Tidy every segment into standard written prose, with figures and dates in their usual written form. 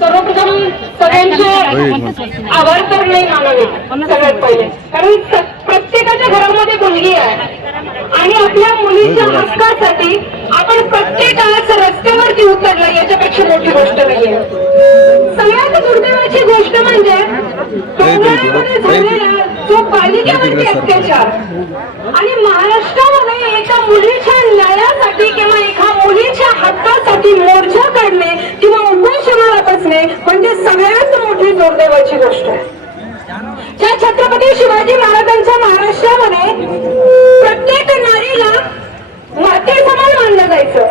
सर्वप्रथम सगळ्यांचे आभार तर नाही मानावे सगळ्यात पहिले, कारण प्रत्येकाच्या घरामध्ये मुलगी आहे आणि आपल्या मुलीच्या हक्कासाठी आपण प्रत्येकाच रस्त्यावरती उतरलं याच्यापेक्षा मोठी गोष्ट नाहीये. सगळ्यात दुर्दैवाची गोष्ट म्हणजे डोंगरामध्ये झालेला जो बालिकेवरती अत्याचार आणि महाराष्ट्रामध्ये एका मुलीच्या न्यायासाठी किंवा एका मुलीच्या हक्कासाठी मोर्चा काढणे किंवा उपोषणाला बसणे म्हणजे सगळ्यात मोठी दुर्दैवाची गोष्ट आहे. ज्या छत्रपती शिवाजी महाराजांच्या महाराष्ट्रामध्ये प्रत्येक नारीला माते समान मानलं जायचं,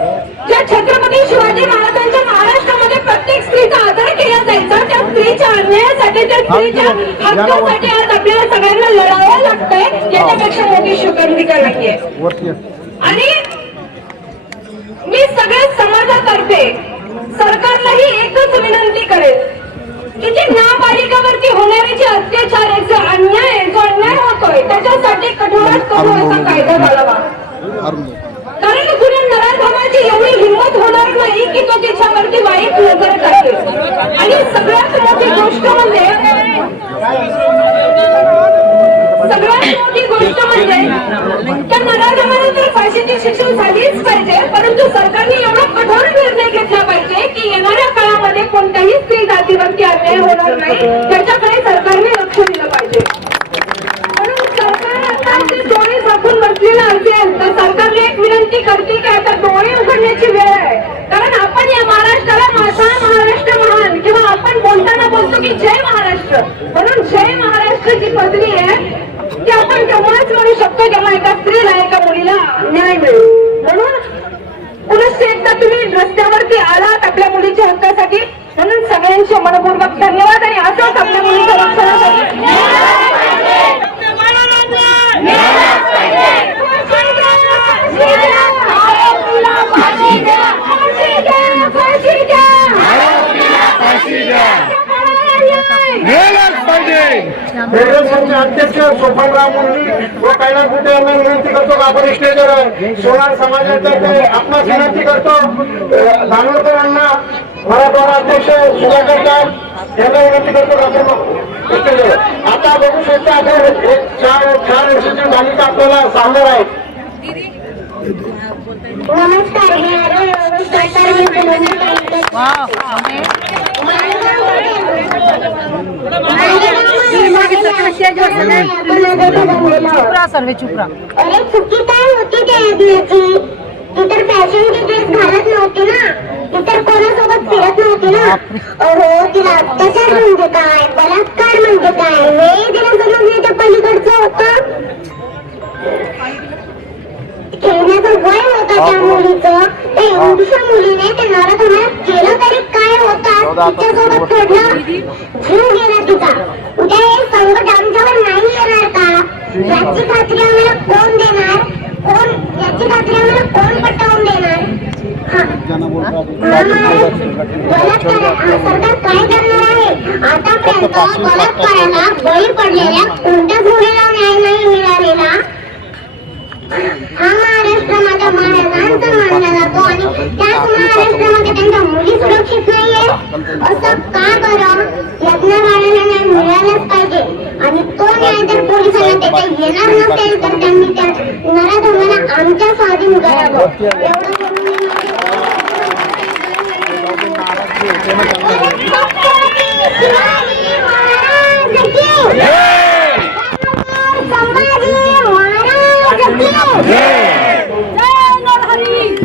ज्या छत्रपती शिवाजी महाराजांच्या महाराष्ट्रामध्ये प्रत्येक स्त्रीचा आदर केला जायचा, त्या स्त्रीच्या अन्यायासाठी त्या स्त्रीच्या हक्कासाठी आज आपल्याला सगळ्यांना लढावं लागतंय याच्यापेक्षा मोठी शुभंतिका नाहीये. आणि मी सगळ्या समाजातर्फे सरकारलाही एकच विनंती करेल की जे नाबालिकावरती होणारे जे अत्याचार आहे, जो अन्याय होतोय त्याच्यासाठी कठोरात कठोर असा कायदा घालावा. कारण कुणी नराधमाची एवढी हिंमत होणार नाही की तो तिच्यावरती वाईट नजर टाकेल. आणि सगळ्यात मोठी गोष्ट म्हणजे त्या नराधमाला तर फाशीची शिक्षा झालीच पाहिजे, परंतु सरकारने एवढा कठोर निर्णय घेतला पाहिजे की येणाऱ्या काळामध्ये कोणत्याही स्त्री जातीवरती अन्याय होणार नाही त्याच्याकडे सरकारने लक्ष दिलं पाहिजे. म्हणून सरकार आता ते डोळे झाकून बसलेलं असेल तर सरकारने एक विनंती करते की आता डोळे उघडण्याची वेळ आहे. कारण आपण या महाराष्ट्राला माझा महाराष्ट्र महान किंवा आपण बोलताना बोलतो की जय महाराष्ट्र, म्हणून जय महाराष्ट्र जी पदवी आहे ती आपण तेव्हाच म्हणू शकतो जेव्हा एका स्त्रीला एका मुलीला न्याय मिळेल. म्हणून पुनश्च एकदा तुम्ही रस्त्यावरती आलात आपल्या मुलीच्या हक्कासाठी, म्हणून सगळ्यांचे मनपूर्वक धन्यवाद. आणि असंच आपल्या मुलीच्या रक्षणासाठी फेडरेशनचे अध्यक्ष सोपानराव मुंडे व कैलास गुटे यांना विनंती करतो की आपण स्टेजवर सोनार समाजातर्फे आपणास विनंती करतो. धानोरकर यांना मराठवाडा अध्यक्ष सुधाकर यांना विनंती करतो की आपण स्टेजवर. आता बघू शकता एक चार वर्षाची बालिका आपल्याला सांगणार आहे. नमस्कार. सर्वे चुपरा. अरे चुकी काय होती त्या आदमीची? ती तर फॅशनचे ड्रेस घालत नव्हती ना, ती तर कोणासोबत फिरत नव्हती ना. अहो तिला अत्याचार म्हणजे काय, बलात्कार म्हणजे काय हे तिला समजण्याच्या पलीकडचं होतं. खेळण्याचं वय होतं त्या मुलीचं. त्या एवढ्या मुलीने त्या नराधमाला केलं तरी काय होतं, तिच्यासोबत घडलं, जीव गेला तिचा. उद्या हे संकट आमच्यावर नाही येणार का याची खात्री आम्हाला कोण देणार? याची खात्री आम्हाला कोण पटवून देणार? सरकार काय करणार आहे? आतापर्यंत बलात्काराला बळी पडलेल्या कोणत्याच मुलीला न्याय नाही मिळालेला. हा महाराष्ट्र माझ्या महाराजांचा मानला जातो आणि त्याच महाराष्ट्रामध्ये त्यांच्या मुली सुरक्षित नाहीये. असं का बरं? लग्नगाड्याला न्याय मिळालाच पाहिजे आणि तो न्याय जर पोलिसांना त्याच्या येणार नसेल तर त्यांनी त्या नराधमाला आमच्या स्वाधीन करावं. एवढं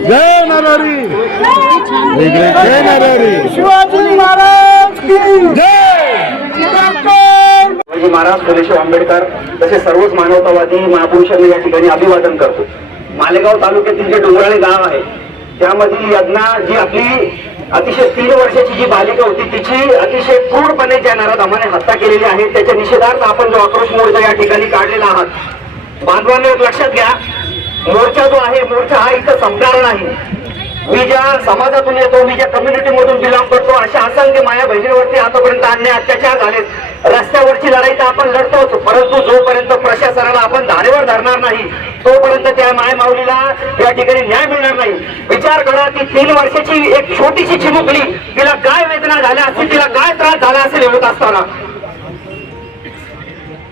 जय नरहरी, जय नरहरी, शिवाजी महाराज की जय. शिवाजी महाराज, फुले आंबेडकर तसे सर्वच मानवतावादी महापुरुषांना या ठिकाणी अभिवादन करतो. मालेगाव तालुक्यातील जे डोंगराळे गाव आहे त्यामधील यज्ञा जी आपली अतिशय 3 वर्षाची जी बालिका होती तिची अतिशय क्रूरपणे ज्या नराधमाने हत्या केलेली आहे त्याच्या निषेधार्थ आपण जो आक्रोश मोर्चा या ठिकाणी काढलेला आहात. बांधवांनी लक्षात घ्या, मोर्चा जो आहे मोर्चा हा इथं संपणार नाही. मी ज्या समाजातून येतो, मी ज्या कम्युनिटी मधून बिलॉंग करतो, अशा असंख्य माया बहिणीवरती आतापर्यंत अन्याय अत्याचार झालेत. रस्त्यावरची लढाई तर आपण लढतोच, परंतु जोपर्यंत प्रशासनाला आपण धारेवर धरणार नाही तोपर्यंत त्या मायमाऊलीला या ठिकाणी न्याय मिळणार नाही. विचार करा, ती 3 वर्षाची एक छोटीशी चिमुकली, तिला काय वेदना झाल्या असतील, तिला काय त्रास झाला असेल होत असताना.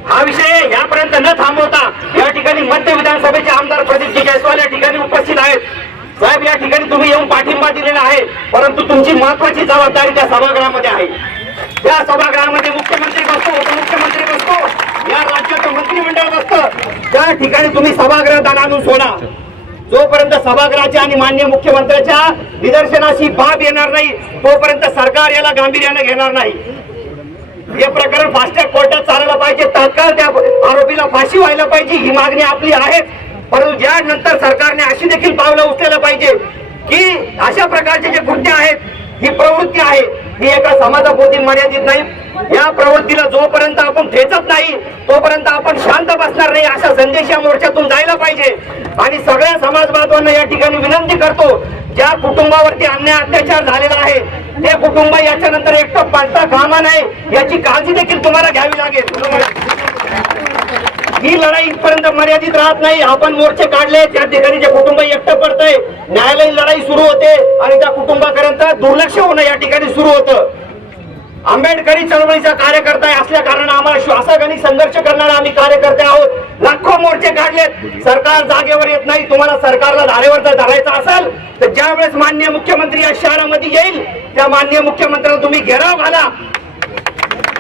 हा विषय यापर्यंत न थांबवता या ठिकाणी मध्य विधानसभेचे आमदार प्रदीपजी जयस्वाल या ठिकाणी उपस्थित आहेत. साहेब, या ठिकाणी तुम्ही येऊन पाठिंबा दिलेला आहे, परंतु तुमची महत्वाची जबाबदारी त्या सभागृहामध्ये आहे. त्या सभागृहामध्ये मुख्यमंत्री बसतो, उपमुख्यमंत्री बसतो, या राज्याचं मंत्रिमंडळ बसतं. त्या ठिकाणी तुम्ही सभागृहात आणून सोडा. जोपर्यंत सभागृहाच्या आणि माननीय मुख्यमंत्र्याच्या निदर्शनाशी बाब येणार नाही, तोपर्यंत सरकार याला गांभीर्याने घेणार नाही. हे प्रकरण फास्ट ट्रॅक कोर्टात चालायला पाहिजे, तात्काळ त्या आरोपीला फाशी व्हायला पाहिजे, ही मागणी आपली आहे. परंतु ज्यानंतर सरकारने अशी देखील पावलं उचलायला पाहिजे की अशा प्रकारचे जे कृत्य आहेत, ही प्रवृत्ती आहे, ही एका समाजापुरती मर्यादित नाही. या प्रवृत्तीला जोपर्यंत आपण ठेचत नाही, तोपर्यंत आपण शांत बसणार नाही, असा संदेश या मोर्चातून जायला पाहिजे. आणि सगळ्या समाज बांधवांना या ठिकाणी विनंती करतो, ज्या कुटुंबावरती अन्याय अत्याचार झालेला आहे, ते कुटुंब याच्यानंतर एकटं पालता कामा नये, याची काळजी देखील तुम्हाला घ्यावी लागेल. ही लढाई इथपर्यंत मर्यादित राहत नाही. आपण मोर्चे काढले, त्या ठिकाणी जे कुटुंब एकटं पडतंय, न्यायालयीन लढाई सुरू होते आणि त्या कुटुंबापर्यंत दुर्लक्ष होणं या ठिकाणी सुरू होतं. आंबेडकरी चळवळीचा कार्यकर्ता असल्या कारणाने आम्हाला श्वासाघाणी संघर्ष करणारे आम्ही कार्यकर्ते आहोत. लाखो मोर्चे काढलेत, सरकार जागेवर येत नाही. तुम्हाला सरकारला धारेवर जर धरायचं असेल तर ज्या वेळेस माननीय मुख्यमंत्री या शहरामध्ये येईल, त्या माननीय मुख्यमंत्र्याला तुम्ही घेराव घाला,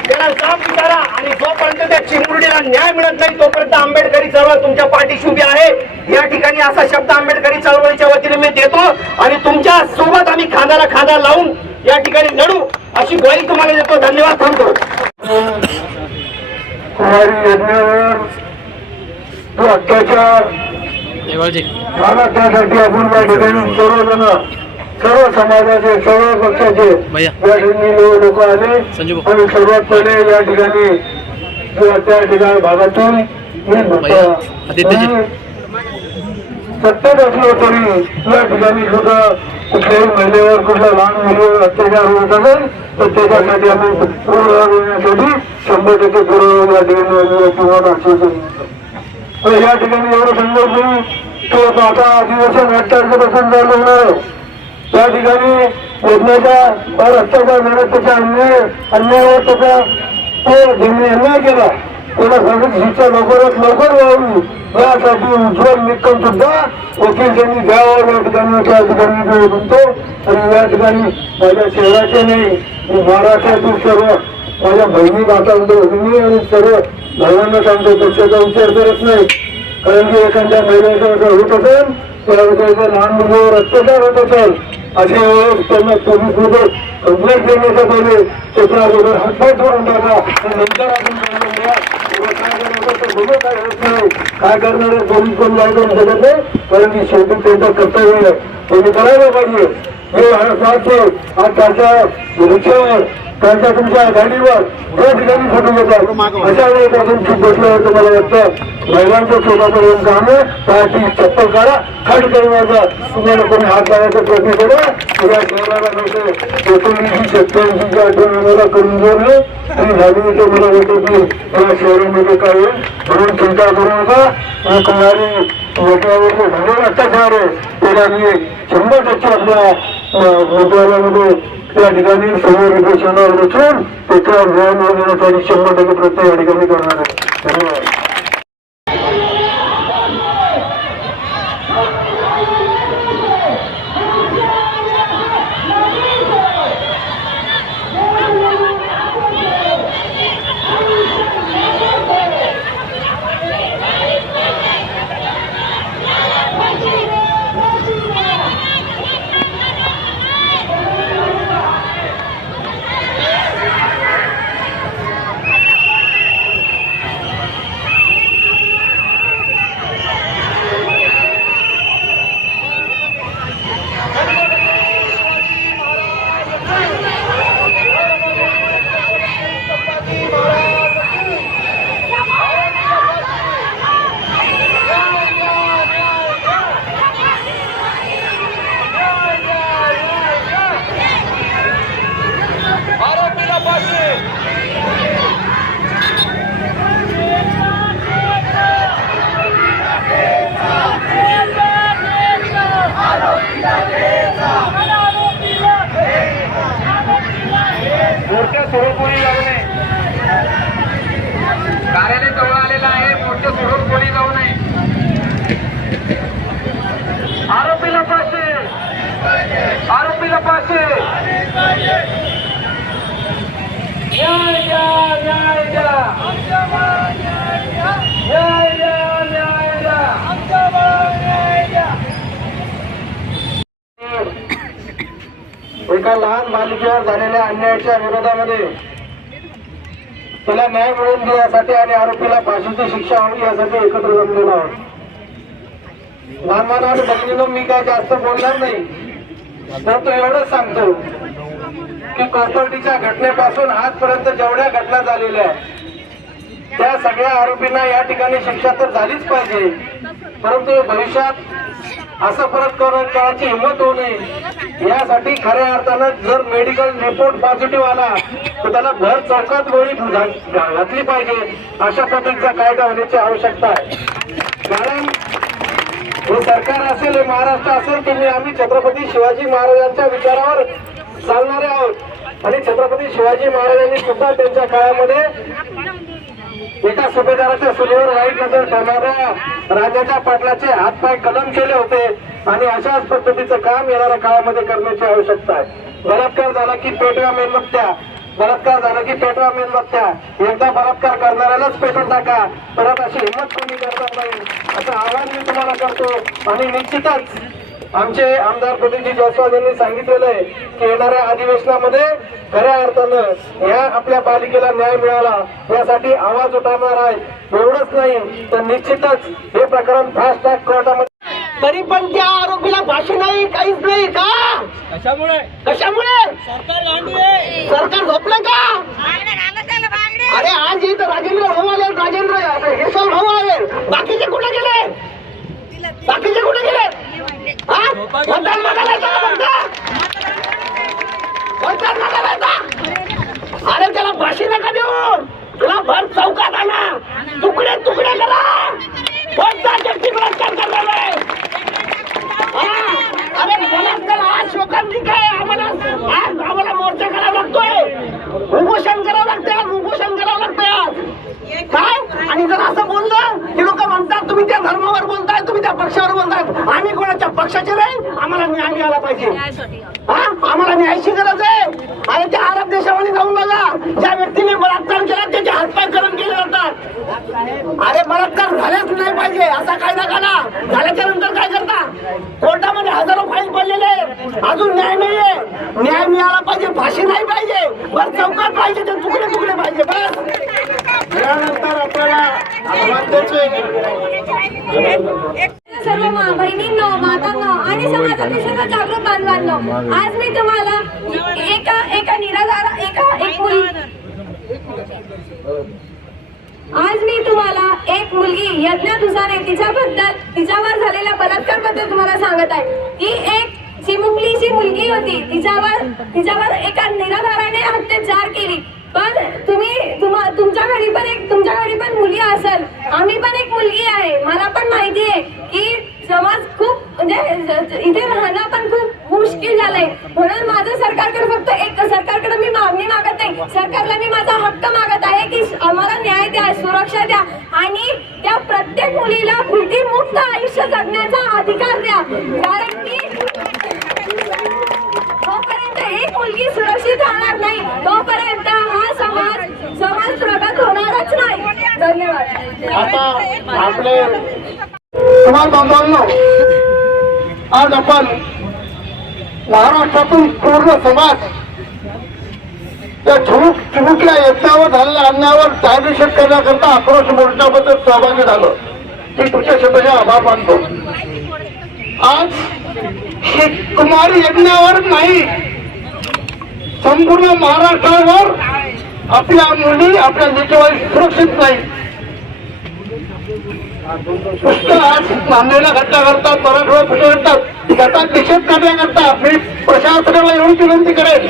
त्याला जाब विचारा. आणि जोपर्यंत त्या चिमुरडीला न्याय मिळत नाही, तोपर्यंत आंबेडकरी चळवळ तुमच्या पाठीशी उभी आहे. या ठिकाणी असा शब्द आंबेडकरी चळवळीच्या वतीने मी देतो आणि तुमच्या सोबत आम्ही खांद्याला खांदा लावून या ठिकाणी लढू, अशी ग्वाही तुम्हाला देतो. धन्यवाद. थांबतो. अत्याचार झाला, त्यासाठी आपण या ठिकाणी सर्वजण, सर्व समाजाचे, सर्व पक्षाचे या ठिकाणी लोक आले. आणि सर्वात पहिले या ठिकाणी त्या ठिकाणी भागातून सत्तेत असलो तरी या ठिकाणी सुद्धा कुठल्याही महिलेवर, कुठल्या लहान मुलीवर अत्याचार होत असेल तर त्याच्यासाठी आम्ही पुरवण्यासाठी 100% पुरवून या ठिकाणी किंवा आश्वासन. या ठिकाणी एवढं संघर्ष नाही की आता अधिवेशन 8 तारखेपासून चालू होणार आहे. त्या ठिकाणी योजनेचा अत्याचार झाला, त्याचा अन्यायावर त्याचा ज्यांनी अन्याय केला त्याला सगळी शिक्षा लवकरात लवकर व्हावी, यासाठी उज्ज्वल निकम सुद्धा वकील त्यांनी द्यावं या ठिकाणी त्या ठिकाणी म्हणतो. आणि या ठिकाणी माझ्या शहराचे नाही, महाराष्ट्रातील सर्व माझ्या बहिणी बांधतो, भगिनी आणि सर्व भावांना सांगतो, पक्षाचा विचार करत नाही. कारण की एखाद्या महिलेचा होत असेल, त्या लहान मुलीवर अत्याचार होत असेल, अशा वेळेस त्यांना पोलीस कंप्लेंट देण्याच्या पहिले त्याच्या अगोदर हातपाय सोडून टाका. नंतर आपण काय होत नाही, काय करणारे पोलीस कोण जायचं बघत नाही. कारण की शेवटी त्यांचं कर्तव्य आहे, त्यांनी करायला पाहिजे. हे सारखे आज त्याच्या रिक्षावर, त्यांच्या तुमच्या गाडीवर या ठिकाणी फोटो घेतात. अशा वेळेपासून खूप बसल्यावर मला वाटतं महिलांच्या शोधापर्यंत काम आहे. त्याची चप्पल काढा, खट करू नका. तुम्हाला कोणी हात लावायचा प्रयत्न केला या शहराला नव्हते. 1987ची आठवण आम्हाला करून घेऊ नये आणि झाली तर मला वाटतं की या शहरामध्ये काय होईल म्हणून चिंता करू नका. आणि कोणारी मोठ्यावरचे झालेले अत्याचार आहे त्याला मी 100% आपल्या मोठ्यामध्ये त्या ठिकाणी समोर उपोषणावर बसून त्याच्यावर न्याय मिळवण्यासाठी 100% प्रयत्न या ठिकाणी करणार आहे. धन्यवाद. फाशी न्याय द्या न्याय द्या न्याय द्या न्याय द्या एका लहान बालिकेवर झालेल्या अन्यायाच्या विरोधामध्ये तिला न्याय मिळवून देण्यासाठी आणि आरोपीला फाशीची शिक्षा व्हावी यासाठी एकत्र जमलेलो आहोत. लहान आणि बहिणीनं मी काय जास्त बोलणार नाही, परंतु एवढंच सांगतो की कोपर्डीच्या घटनेपासून आजपर्यंत जेवढ्या घटना झालेल्या आहेत त्या सगळ्या आरोपींना या ठिकाणी शिक्षा तर झालीच पाहिजे, परंतु भविष्यात असं परत करायची हिंमत होऊ नये यासाठी खऱ्या अर्थानं जर मेडिकल रिपोर्ट पॉझिटिव्ह आला तर त्याला भर चौकात गोळी घातली पाहिजे. अशा पद्धतीचा कायदा होण्याची आवश्यकता आहे. कारण हे सरकार असेल, हे महाराष्ट्र असेल, तुम्ही आम्ही छत्रपती शिवाजी महाराजांच्या विचारावर चालणारे आहोत आणि छत्रपती शिवाजी महाराजांनी सुद्धा त्यांच्या काळामध्ये एका सुभेदाराच्या सुनेवर वाईट नजर ठेवणाऱ्या राजाच्या पाटलाचे हातपाय कलम केले होते आणि अशाच पद्धतीचं काम येणाऱ्या काळामध्ये करण्याची आवश्यकता आहे. बलात्कार झाला की पेटवा मेणबत्त्या, बलात्कार झाला की पेटवा मेणबत्त्या, एकदा बलात्कार करणाऱ्यालाच पेटून टाका, परत अशी हिंमत कोणी करणार नाही असं आवाहन मी तुम्हाला करतो. आणि निश्चितच आमचे आमदार प्रदीपजी जयस्वाल यांनी सांगितलेलं आहे की येणाऱ्या अधिवेशनामध्ये खऱ्या अर्थानं या आपल्या बालिकेला न्याय मिळाला यासाठी आवाज उठवणार आहे. एवढंच नाही तर निश्चितच हे प्रकरण फास्ट ट्रॅक कोर्टामध्ये तरी पण त्या आरोपीला फाशी नाही, काहीच नाही का? कशामुळे सरकार झोपलं का? अरे आज इथं राजेंद्र भाऊ आले, राजेंद्र यशवंत भाऊ आले, बाकीचे कुठे गेले? मतदान मागायला येतं का मतदान मागायला येतं? अरे त्याला फाशी नका देऊ, तुला भर चौकात आणा, तुकडे तुकडे करा. अरे बलात्कार आज शोकांतिक काय, आम्हाला मोर्चा करावा लागतोय, उपोषण करावं लागतं, उपोषण करावं लागतं काय. आणि जर असं बोललं की लोक म्हणतात तुम्ही त्या धर्मावर बोलताय, तुम्ही त्या पक्षावर बोलताय. आम्ही कोणाच्या पक्षाचे नाही, आम्हाला न्याय मिळाला पाहिजे. आम्हाला न्यायाची गरज आहे. आणि त्या अरब देशामध्ये जाऊन बघा, ज्या व्यक्तीने बलात्कार केला त्याचे हातपाय करून केले जातात. अरे बलात्कार झाल्याच नाही पाहिजे असा कायदा काढा. झाल्याच्या नंतर काय करता? कोर्टामध्ये हजारो फाईन पडलेले, अजून न्याय नाहीये. न्याय मिळाला पाहिजे, फाशी नाही पाहिजे, बर चौकात पाहिजे, ते तुकडे तुकडे पाहिजे. बस यानंतर आपल्याला सर्व बहिणींनो, मातांनो आणि समाजातील सर्व जागरूक बांधवांनो, आज मी तुम्हाला एक मुलगी यज्ञा दुसाने तिच्यावर झालेल्या बलात्कार बद्दल तुम्हाला सांगत आहे की एक चिमुकलीची मुलगी होती, तिच्यावर एका निराधाराने अत्याचार केली. पण तुमच्या घरी पण मुली असेल, आम्ही पण एक मुलगी आहे. मला पण माहिती आहे की समाज खूप म्हणजे इथे राहणं पण खूप मुश्किल झालंय. म्हणून माझं सरकारकडे मी मागणी मागत नाही, सरकारला मी माझा हक्क मागत आहे की आम्हाला न्याय द्या, सुरक्षा द्या आणि त्या प्रत्येक मुलीला भीतीमुक्त आयुष्य जगण्याचा अधिकार द्या. कारण की जोपर्यंत एक मुलगी सुरक्षित राहणार नाही तोपर्यंत हा समाज प्रगत होणारच नाही. धन्यवाद. आता आपले समाज बांधवांनो, आज आपण महाराष्ट्रातून पूर्ण समाज त्या चिमुकल्या यज्ञावर झालेल्या अन्यायावर कायदेशीर करण्याकरता आक्रोश मोर्चाबद्दल सहभागी झालो. मी तुमच्या शब्दाचे आभार मानतो. आज हे कुमारी यज्ञावर नाही, संपूर्ण महाराष्ट्रावर आपल्या मुली, आपल्या लेकीवाली सुरक्षित नाही. आज नांदेडला घटना करतात, मराठवाडा कुठे करतात, त्याचा निषेध करण्याकरता मी प्रशासनाला एवढीच विनंती करेन,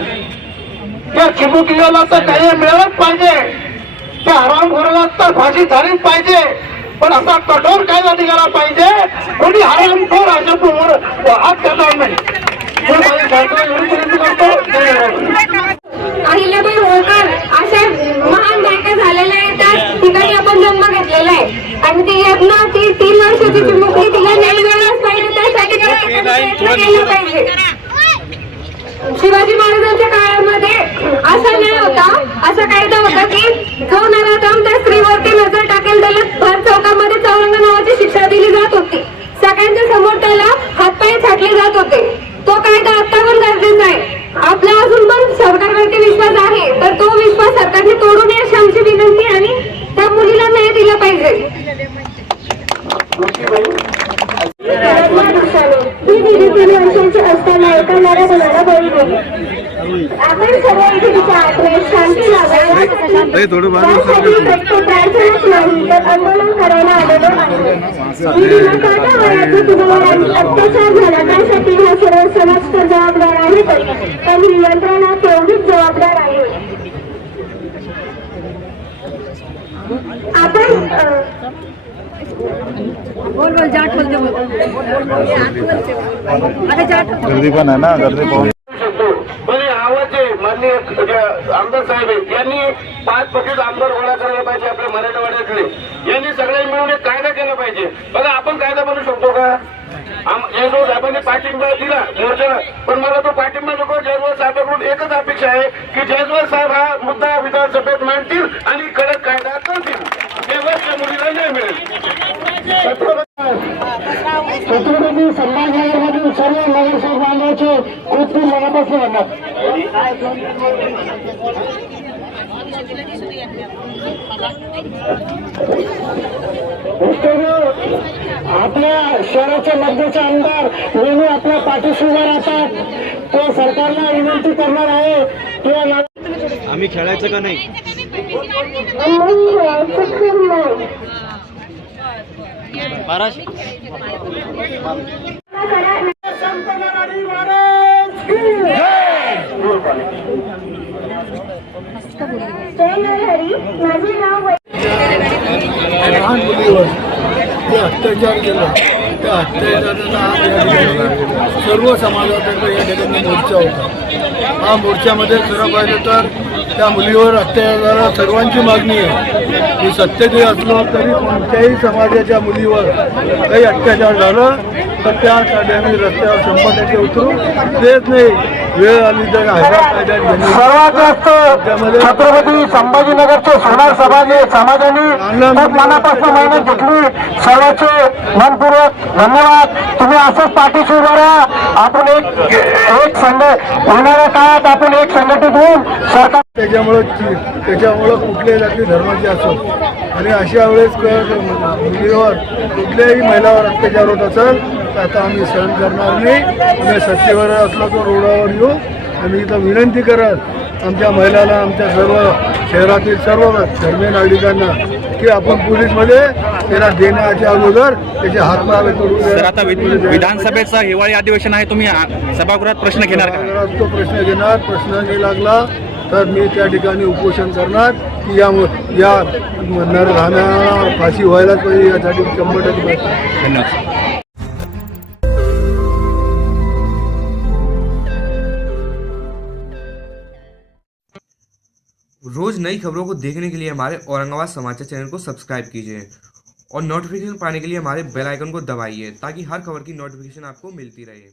त्या चिमुकलीला तर न्याय मिळालाच पाहिजे, त्या हरामखोराला तर फाशी झालीच पाहिजे. पण असा कठोर कायदा निघाला पाहिजे, कोणी हरामखोर अशावर हात करणार नाही. एवढी विनंती करतो. अहिल्याबाई होळकर अशा महान गायिका झालेल्या आहेत, त्या ठिकाणी आपण जन्म घेतलेला आहे. आणि ती यज्ञा, ती 3 वर्षाची चिमुकली, तिला न्याय मिळालाच पाहिजे, त्यासाठी केलं पाहिजे. शिवाजी महाराजांच्या काळामध्ये असा न्याय होता, असा कायदा होता की जो नराधम त्या स्त्रीवरती नजर टाकेल त्याला भर चौकामध्ये चौरंग नावाची शिक्षा दिली जात होती. सगळ्यांच्या समोर त्याला हातपाय छाटले जात होते. तो कायदा आता पण गरजेचा आहे. आपला अजून पण सरकारवरती विश्वास आहे, तर तो विश्वास सरकारने तोडू नये अशी आमची विनंती आणि त्या मुलीला न्याय दिला पाहिजे. ही दिदी 3 वर्षांची असताना एका नराधमाला बळी गेली. आपण सर्व इथे तिच्या आत्म्यात शांती लावायला त्यासाठी फक्त प्रार्थनाच नाही तर आंदोलन करायला आलेलो आहे. दिदीला 14 वयात तुझ्यावर अत्याचार झाला, त्यासाठी हा सर्व समाज तर जबाबदार आहे, पण ही यंत्रणा तेवढीच जबाबदार आहे. आपण गर्दी पण आहे ना, गर्दी पाहून म्हणजे आवाज आहे माननीय आमदार साहेब आहेत, यांनी 5 पटीत आमदार गोळा करायला पाहिजे आपल्या मराठवाड्यातले. यांनी सगळ्यांनी मिळून एक कायदा केला पाहिजे. बघा आपण कायदा बनवू शकतो का? जयस्वाल साहेबांनी पाठिंबा दिला मोर्चाला, पण मला तो पाठिंबा नको. जयस्वाल साहेबांकडून एकच अपेक्षा आहे की जयस्वाल साहेब हा मुद्दा विधानसभेत मांडतील आणि कडक कायदा करतील, तेव्हाच त्या मुलीला न्याय मिळेल. छत्रपती संभाजीनगरमधील सर्व नगरसेवक बांधवाचे खूप खूप मनापासून धन्यवाद. आपल्या शहराचे मध्यचे आमदार नेहमी आपल्या पाठीशी उभे राहतात. ते सरकारला विनंती करणार आहे की आम्ही खेळायचं का नाही? माझे नाव लहान मुलीवर जे अत्याचार केला त्या अत्याचाराचा आज या ठिकाणी सर्व समाजातर्फे या ठिकाणी मोर्चा होता. हा मोर्चामध्ये खरं पाहिलं तर त्या मुलीवर अत्याचाराला सर्वांची मागणी आहे की सत्तेत असलो तरी कोणत्याही समाजाच्या मुलीवर काही अत्याचार झालं तर त्यासाठी आम्ही रस्त्यावर 100% उतरू देत नाही. वेळ आली तर सर्वात जास्त छत्रपती संभाजीनगरचे सोनार समाजाने मनापासून मेहनत घेतली. सर्वांचे मनपूर्वक धन्यवाद. तुम्ही असंच पाठीशी उभा राहा. आपण एक येणाऱ्या काळात आपण एक संघटित होऊन सरकार त्याच्यामुळं कुठल्याही जाती धर्माचे असो आणि अशा वेळेस मुलीवर कुठल्याही महिलावर अत्याचार होत असेल तर आता आम्ही सहन करणार नाही. आम्ही सत्तेवर असलो तर रोडावर येऊ. आम्ही इथं विनंती करत आमच्या महिलांना, आमच्या सर्व शहरातील सर्व धर्मीय नागरिकांना की आपण पोलीसमध्ये त्याला देण्याच्या अगोदर त्याचे हातपाय तोडून. सर, आता विधानसभेचं हिवाळी अधिवेशन आहे, तुम्ही सभागृहात प्रश्न घेणार का? तो प्रश्न घेणार. प्रश्न नाही लागला तर मी त्या ठिकाणी उपोषण करणार की या राहण्याला फाशी व्हायलाच पाहिजे यासाठी 100% धन्यवाद. रोज नई खबरों को देखने के लिए हमारे औरंगाबाद समाचार चैनल को सब्सक्राइब कीजिए और नोटिफिकेशन पाने के लिए हमारे बेल आइकन को दबाइए ताकि हर खबर की नोटिफिकेशन आपको मिलती रहे।